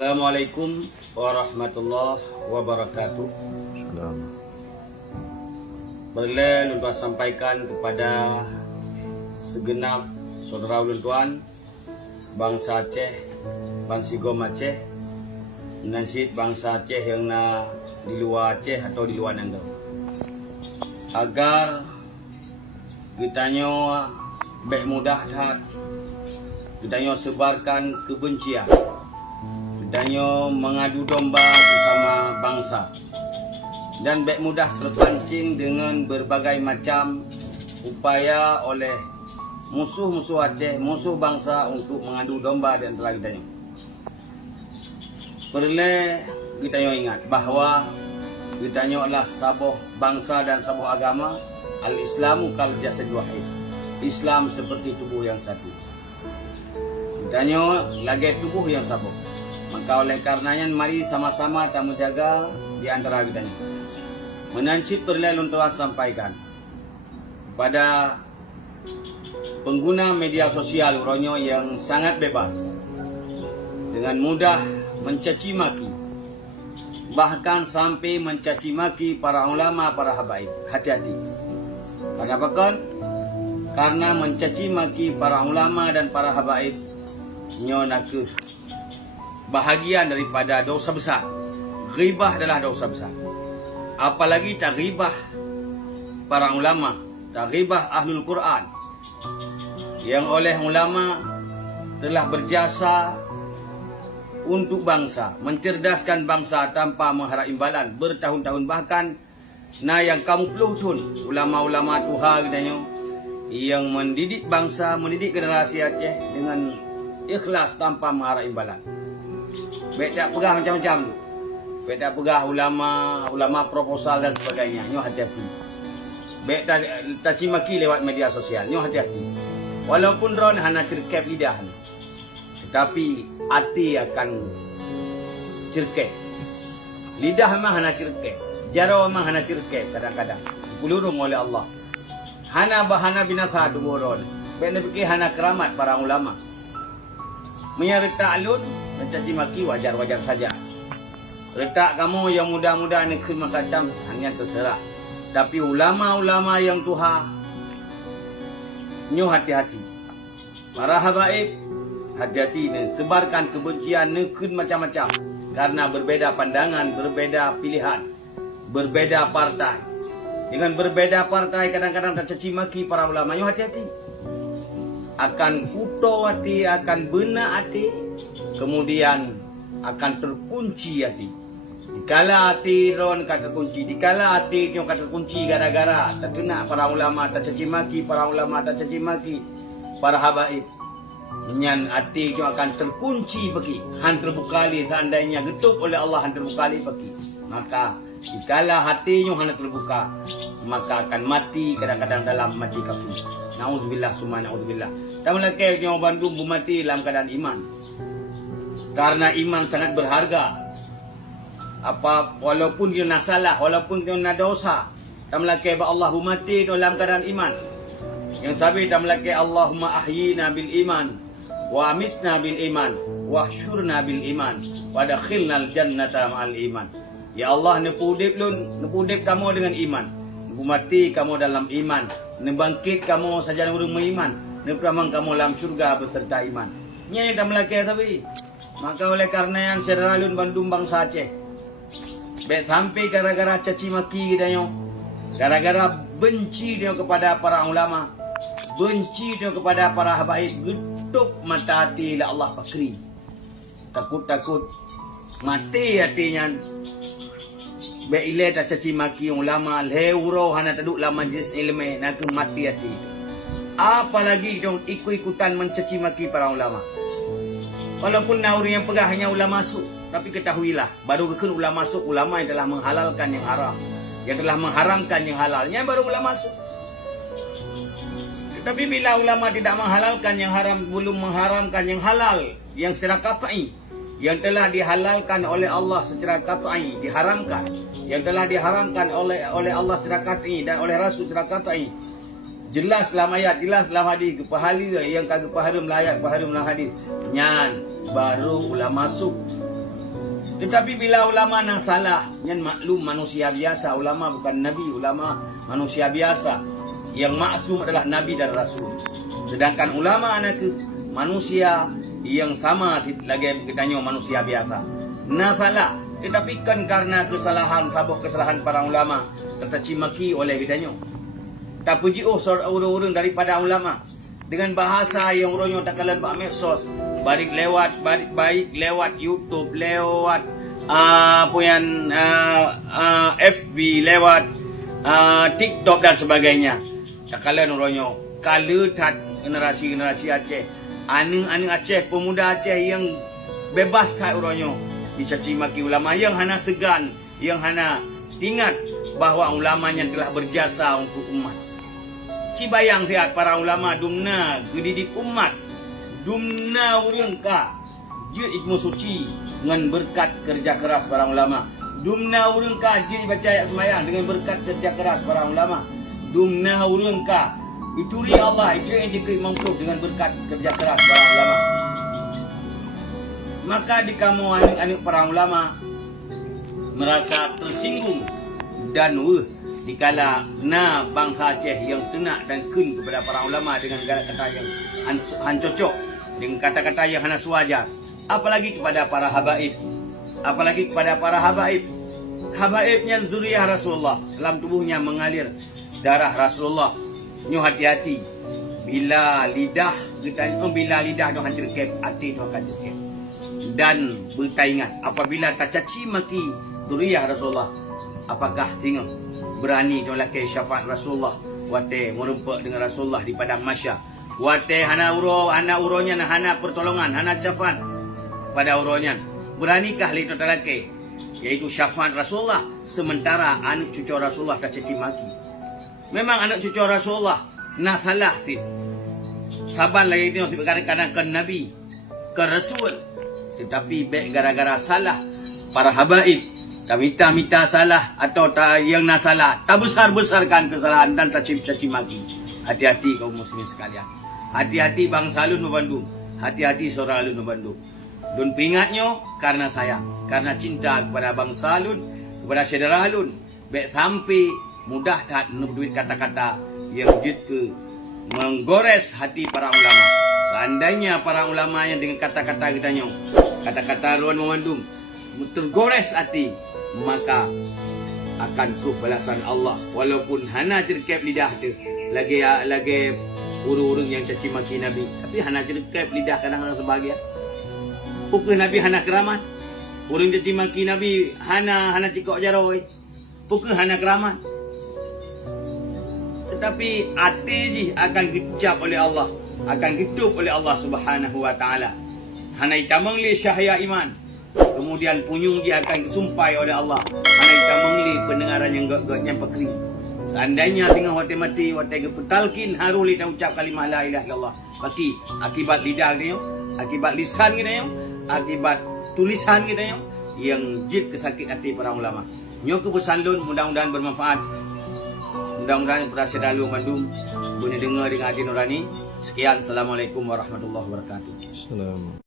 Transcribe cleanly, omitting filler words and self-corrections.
Assalamualaikum warahmatullahi wabarakatuh. Boleh Luntuan sampaikan kepada segenap saudara Luntuan bangsa Aceh, Bansigom Aceh, Nansid bangsa Aceh yang di luar Aceh atau di luar Nangga, agar kita baik mudah kita sebarkan kebencian, danyo mengadu domba bersama bangsa, dan baik mudah terpancing dengan berbagai macam upaya oleh musuh-musuh Aceh, musuh bangsa untuk mengadu domba di antara kita. Perlu kita ingat bahawa kita adalah sabuh bangsa dan sabuh agama. Al-Islamu kal jasad wahid. Islam seperti tubuh yang satu. Kita lagi tubuh yang sabuh. Maka oleh karenanya mari sama-sama kita menjaga di antara kita. Menancip perlu Luntuan sampaikan kepada pengguna media sosial uronyo yang sangat bebas, dengan mudah mencaci maki, bahkan sampai mencaci maki para ulama, para habaib. Hati-hati. Kenapa kan? Karena mencaci maki para ulama dan para habaib nyonaku bahagian daripada dosa besar. Ghibah adalah dosa besar. Apalagi tak ghibah para ulama, tak ghibah ahlul Quran, yang oleh ulama telah berjasa untuk bangsa, mencerdaskan bangsa tanpa mengharap imbalan bertahun-tahun, bahkan yang kamu pelutun ulama-ulama Tuhan yang mendidik bangsa, mendidik generasi Aceh dengan ikhlas tanpa mengharap imbalan. Baik tak pegah macam-macam tu. Baik tak pegah ulama proposal dan sebagainya. Nyo hati-hati. Baik tak caci maki lewat media sosial. Nyo hati-hati. Walaupun ron hana cerkep lidah ni, tetapi hati akan cerkep. Lidah memang hana cerkep. Jaro memang hana cerkep kadang-kadang. Sepulurung oleh Allah. Hana bahana binatha tubuh ron. Baik nak fikir hana keramat para ulama. Menyerta alun mencaci maki wajar-wajar saja. Letak kamu yang muda-muda negeri macam hanya terserah. Tapi ulama-ulama yang Tuhan, nyu hati-hati. Para habaib, hati-hati ni. Sebarkan kebencian negeri macam-macam. Karena berbeda pandangan, berbeda pilihan, berbeda partai. Dengan berbeda partai kadang-kadang tercaci maki para ulama. Nyu hati-hati. Akan kuto hati, akan benak hati, kemudian akan terkunci hati. Dikala hati ron kata terkunci, dikala hati dia kata terkunci gara-gara terkena para ulama, tercaci maki para ulama, tercaci maki para habaib. Nyan hati dia akan terkunci bagi, han terbukali seandainya getuk oleh Allah han terbukali bagi. Maka dikala hatinya hanya terbuka, maka akan mati kadang-kadang dalam mati kafir. Nauzubillah summa nauzubillah. Tamulah ke yang Bandung mati dalam keadaan iman. Karena iman sangat berharga. Walaupun dia nak salah, walaupun dia nak dosa, tamulah ke Allahumma mati dalam keadaan iman. Yang sabi tamulah ke Allahumma ahyina bil iman wa amisna bil iman wa hsyurna bil iman wa dakhilnal jannata ma'al iman. Ya Allah, nepudip kamu dengan iman. Mati kamu dalam iman, nebangkit kamu saja orang beriman, nepramang kamu dalam syurga beserta iman. Nya yang melaki tapi. Maka oleh karena yang seralun Bandung bangsa Aceh, baik sampai gara-gara caci maki kita nyo, gara-gara benci dia kepada para ulama, benci dia kepada para habaib, getuk mata hati la Allah pakri. Takut-takut mati hatinya. Baiklah tak caci maki ulama, lewro hana taduk la majlis ilmu nak mati hati. Apalagi dong ikut-ikutan mencaci maki para ulama. Walaupun nauri yang pegah hanya ulama masuk, tapi ketahuilah baru kekun ulama masuk ulama yang telah menghalalkan yang haram, yang telah mengharamkan yang halalnya baru ulama masuk. Tetapi bila ulama tidak menghalalkan yang haram, belum mengharamkan yang halal, yang secara qat'i, yang telah dihalalkan oleh Allah secara qat'i, diharamkan, yang telah diharamkan oleh Allah secara qat'i dan oleh Rasul secara qat'i, jelas dalam ayat, jelas dalam hadis, kepahali yang kagak paharum ayat, paharum hadis. Nyan baru ulama masuk. Tetapi bila ulama nak salah, yang maklum manusia biasa, ulama bukan nabi, ulama manusia biasa. Yang maksum adalah nabi dan rasul. Sedangkan ulama anak manusia yang sama lagi kita nyo manusia biasa. Nah salah, tetapi kan karena kesalahan para ulama tercaci maki oleh kita nyo. Tak puji orang-orang daripada ulama dengan bahasa yang orangnya tak kalah pak medsos, baik lewat YouTube, lewat FB, lewat TikTok dan sebagainya. Tak kalah orangnya kala generasi Aceh, aning Aceh, pemuda Aceh yang bebas tak orangnya dicaci maki ulama, yang hana segan, yang hana ingat bahawa ulamanya telah berjasa untuk umat. Cibayang lihat para ulama dumna gedidik umat, dumna urungka je ilmu suci dengan berkat kerja keras para ulama, dumna urungka je baca ayat sembahyang dengan berkat kerja keras para ulama, dumna urungka ituri Allah itu yang dikemampu dengan berkat kerja keras para ulama. Maka di kamu anak-anak para ulama merasa tersinggung dan dikala bangsa Aceh yang tenak dan kun kepada para ulama dengan kata-kata yang cocok, dengan kata-kata yang hana sewajar, apalagi kepada para habaib, habaibnya zuriyah Rasulullah, dalam tubuhnya mengalir darah Rasulullah. Nyo hati-hati bila lidah tu hancur kep, hati tu akan cerkep. Dan bertaingan apabila tercaci maki zuriyah Rasulullah, apakah singa berani tolak syafaat Rasulullah, wate merumpak dengan Rasulullah di padang mahsyar, wate hana uronya hana pertolongan, hana syafaat pada uronya, beranikah li tolak yaitu syafaat Rasulullah, sementara anak cucu Rasulullah dah caci maki. Memang anak cucu Rasulullah nah salah sih, saban lagi itu kadang-kadang ke Nabi, ke Rasul, tetapi gara-gara salah para habaib, tak minta salah atau tak yang nak salah, tak besar-besarkan kesalahan dan tak caci maki. Hati-hati kaum muslimin sekalian. Hati-hati bangsa Alun Bandung. Hati-hati seorang Alun Bandung. Dan pingatnya karena sayang, karena cinta kepada bangsa Alun, kepada saudara Alun. Baik sampai mudah tak menduit kata-kata yang ke menggores hati para ulama. Seandainya para ulama yang dengan kata-kata kita nyong, kata-kata Ruan Memandung tergores hati, maka akan tuh balasan Allah. Walaupun hana cerkep lidah tu, lagi urung-urung yang caci maki Nabi, tapi hana cerkep lidah kadang-kadang sebahagia. Pukul Nabi hana keramat, urung caci maki Nabi hana cikok jaroi, pukul hana keramat. Tetapi hati je akan dicap oleh Allah, akan ditutup oleh Allah Subhanahu wa taala. Hana itamang li syahya iman. Kemudian punyung dia akan disumpai oleh Allah. Hana itamang li pendengaran yang gak-gaknya pekri. Seandainya tengah wate mati, wate gepetalkin haruli dan ucap kalimah la ilaha illallah. Baki akibat lidah dia, akibat lisan kita, akibat tulisan kita yang jid kesakit hati para ulama. Nyo kepesan lun mudah-mudahan bermanfaat. Mudah-mudahan berhasil dalu mandum boleh dengar dengan hati nurani. Sekian, assalamualaikum warahmatullahi wabarakatuh.